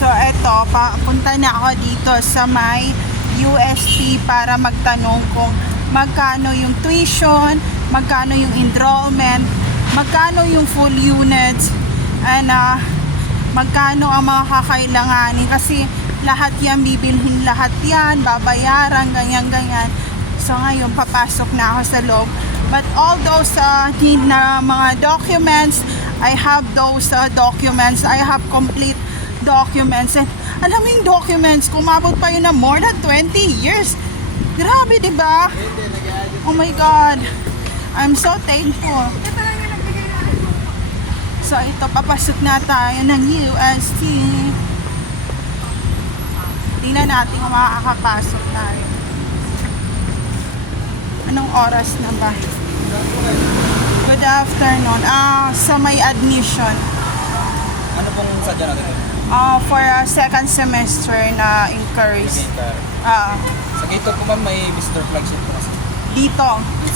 So eto, papunta na ako dito sa may UST para magtanong kung magkano yung tuition, magkano yung enrollment, magkano yung full units, and magkano ang mga kakailanganin. Kasi lahat yan, bibilhin lahat yan, babayaran, ganyan-ganyan. So ngayon, papasok na ako sa loob. But all those need na mga documents, I have those documents. I have complete documents. And alam mo yung documents, kumabot pa yun na more than 20 years. Grabe, di ba? Oh my God. I'm so thankful. So ito, papasok na tayo ng UST. Tingnan natin kung makakapasok tayo. Anong oras na ba? Good afternoon. Sa may admission. Ano pong sadya natin? For second semester na inquiries. Sa gate po ma'am, may Mr. Flagship po kasi. Dito.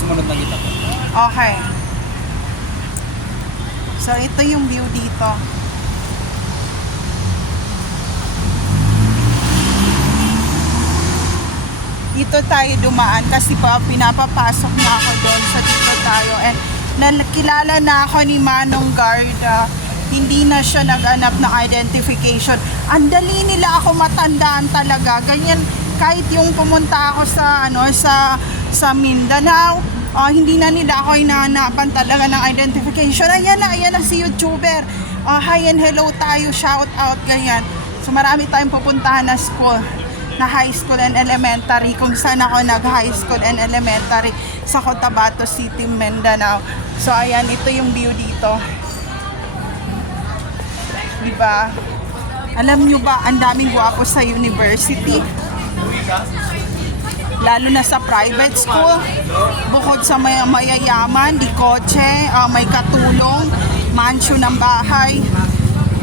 Sumunod na gate po. Okay. So ito yung view dito. Dito tayo dumaan kasi pa pinapapasok na ako doon sa dito tayo. And nakilala na ako ni Manong Guard. Hindi na siya nag-anap ng identification. Ang dali nila ako matandaan talaga. Ganyan, kahit yung pumunta ako sa sa Mindanao, hindi na nila ako hinahanapan talaga ng identification. Ayan na si YouTuber. Hi and hello tayo, shout out, ganyan. So marami tayong pupuntahan na school, na high school and elementary, kung saan ako nag-high school and elementary sa Cotabato City, Mindanao. So ayan, ito yung view dito. Diba? Alam nyo ba, ang daming gwapo sa university? Lalo na sa private school. Bukod sa mayayaman, di kotse, may katulong, mansion ng bahay.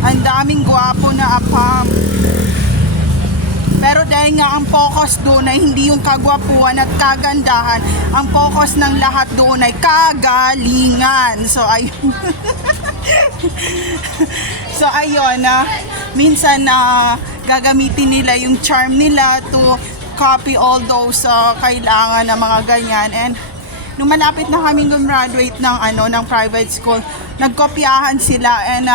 Ang daming gwapo na apam. Pero dahil nga ang focus doon ay hindi yung kagwapuan at kagandahan, ang focus ng lahat doon ay kagalingan. So ayun. So ayun, minsan gagamitin nila yung charm nila to copy all those kailangan na mga ganyan. And nung malapit na kaming gumraduate ng private school, nagkopyahan sila, and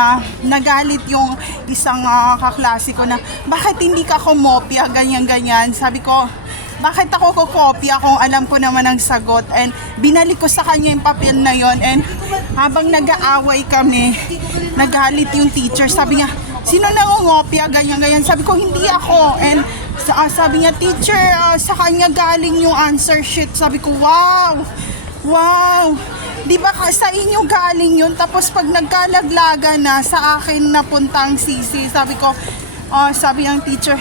nagalit yung isang kaklase ko na, bakit hindi ka kumopya, ganyan-ganyan. Sabi ko, bakit ako kukopya kung alam ko naman ang sagot? And binalik ko sa kanya yung papel na yon. And habang nag-aaway kami, nagalit yung teacher. Sabi niya, sino nangungopya, ganyan-ganyan. Sabi ko, hindi ako. And sabi niya, teacher, sa kanya galing yung answer sheet. Sabi ko, wow! Di ba sa inyo galing yun? Tapos pag nagkalaglaga na, sa akin napuntang sisi. Sabi ko, sabi ng teacher,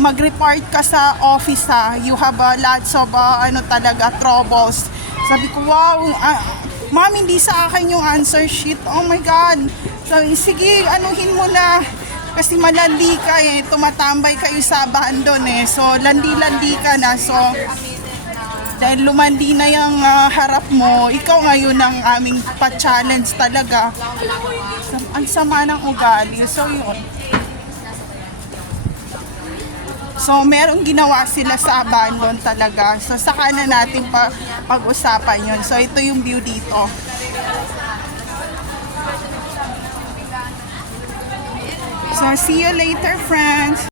mag-report ka sa office ha. You have lots of talaga troubles. Sabi ko, wow, ma'am, hindi sa akin yung answer sheet. Oh my God. So, sige, anuhin mo na. Kasi malandi ka tumatambay kayo sa abandon So, landi-landi ka na. So, dahil lumandi na yung harap mo, ikaw ngayon ang aming pa-challenge talaga. Ang sama ng ugali. So, yun. So, merong ginawa sila sa abandon talaga. So, saka na natin pag-usapan yun. So, ito yung view dito. So, see you later, friends!